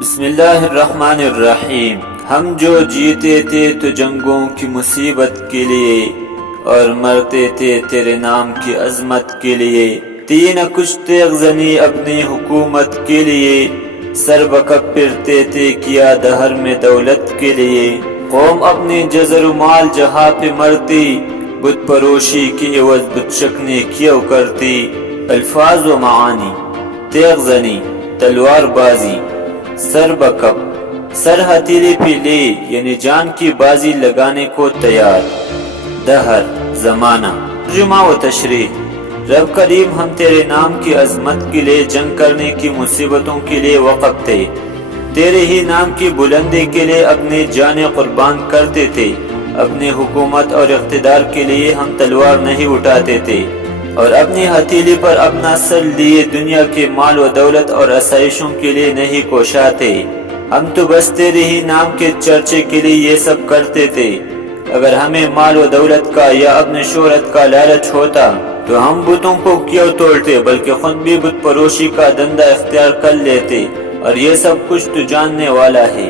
بسم اللہ الرحمن الرحیم۔ ہم جو جیتے تھے تو جنگوں کی مصیبت کے لیے، اور مرتے تھے تیرے نام کی عظمت کے لیے۔ تین کچھ تیغ زنی اپنی حکومت کے لیے، سر بکپ پھرتے تھے کیا دہر میں دولت کے لیے۔ قوم اپنی جزر و مال جہاں پہ مرتی، بت پروشی کی عوض بت شکنے کیوں کرتی۔ الفاظ و معانی: تیغ زنی، تلوار بازی، سر بکپ، سر ہتھیلی پہ لے یعنی جان کی بازی لگانے کو تیار۔ دہر، زمانہ۔ ترجمہ و تشریح: رب کریم، ہم تیرے نام کی عظمت کے لیے، جنگ کرنے کی مصیبتوں کے لیے وقف تھے۔ تیرے ہی نام کی بلندی کے لیے اپنی جانیں قربان کرتے تھے۔ اپنی حکومت اور اقتدار کے لیے ہم تلوار نہیں اٹھاتے تھے، اور اپنی ہتھیلی پر اپنا سر لیے دنیا کے مال و دولت اور آسائشوں کے لیے نہیں کوشاتے۔ ہم تو بس تیرے ہی نام کے چرچے کے لیے یہ سب کرتے تھے۔ اگر ہمیں مال و دولت کا یا اپنے شہرت کا لالچ ہوتا تو ہم بتوں کو کیوں توڑتے، بلکہ خود بھی بت پروشی کا دندہ اختیار کر لیتے، اور یہ سب کچھ تو جاننے والا ہے۔